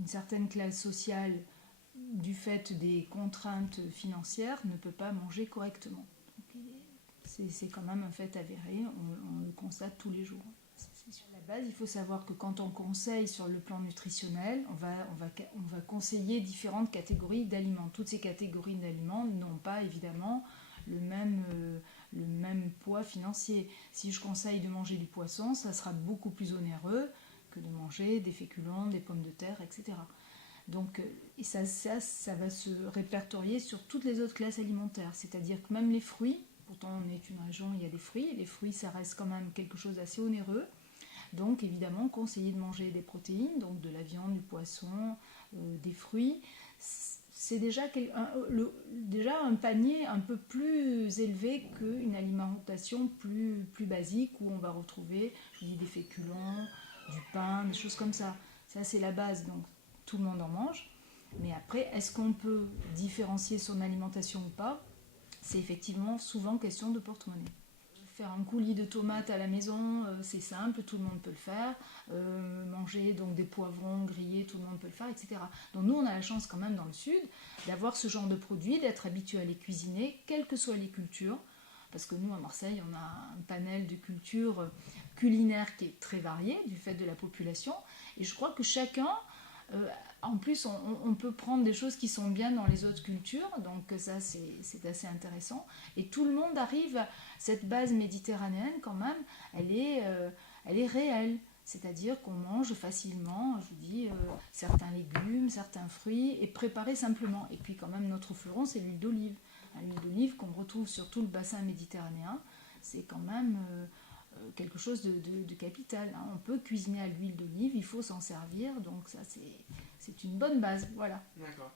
une certaine classe sociale, du fait des contraintes financières, ne peut pas manger correctement. C'est quand même un fait avéré, on le constate tous les jours. Sur la base, il faut savoir que quand on conseille sur le plan nutritionnel, on va conseiller différentes catégories d'aliments. Toutes ces catégories d'aliments n'ont pas évidemment le même poids financier. Si je conseille de manger du poisson, ça sera beaucoup plus onéreux que de manger des féculents, des pommes de terre, etc. Donc, et ça va se répertorier sur toutes les autres classes alimentaires. C'est-à-dire que même les fruits, pourtant on est une région où il y a des fruits, et les fruits ça reste quand même quelque chose d'assez onéreux. Donc évidemment, conseiller de manger des protéines, donc de la viande, du poisson, des fruits, c'est déjà un panier un peu plus élevé qu'une alimentation plus basique où on va retrouver, je dis, des féculents, du pain, des choses comme ça. Ça c'est la base, donc tout le monde en mange. Mais après, est-ce qu'on peut différencier son alimentation ou pas? C'est effectivement souvent question de porte-monnaie. Faire un coulis de tomates à la maison, c'est simple, tout le monde peut le faire. Manger donc des poivrons grillés, tout le monde peut le faire, etc. Donc nous, on a la chance quand même dans le sud d'avoir ce genre de produits, d'être habitués à les cuisiner, quelles que soient les cultures. Parce que nous, à Marseille, on a un panel de cultures culinaires qui est très varié du fait de la population. Et je crois que chacun... en plus, on peut prendre des choses qui sont bien dans les autres cultures, donc ça c'est assez intéressant. Et tout le monde arrive à cette base méditerranéenne quand même, elle est réelle. C'est-à-dire qu'on mange facilement, je vous dis, certains légumes, certains fruits, et préparés simplement. Et puis quand même, notre fleuron, c'est l'huile d'olive. L'huile d'olive qu'on retrouve sur tout le bassin méditerranéen, c'est quand même quelque chose de capital. Hein. On peut cuisiner à l'huile d'olive, il faut s'en servir, donc ça c'est une bonne base. Voilà. D'accord.